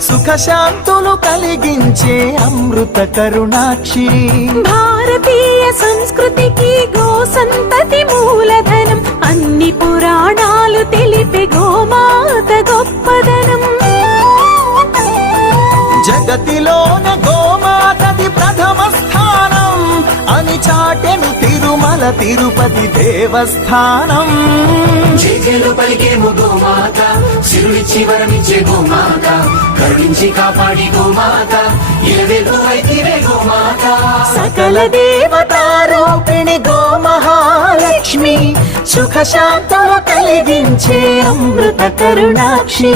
సుఖశాంతులు కలిగించే అమృత కరుణాక్షి. భారతీయ సంస్కృతికి గో సంతతి మూలధనం, అన్ని పురాణాలు తెలిపే గోమాత గొప్పదనం. జగతిలోన గోమాతది ప్రథమ స్థానం అని చాటెను తిరుమల తిరుపతి దేవస్థానం. జేజేలు పలికేము గోమాత, సిరులిచ్చి వరమిచ్చే గోమాత, కరుణించి కాపాడి గోమాత, ఇలవేలు అయితివే గోమాత. సకల దేవతారూపిణి గోమహాలక్ష్మి, సుఖశాంతులు కలిగించే అమృత కరుణాక్షి.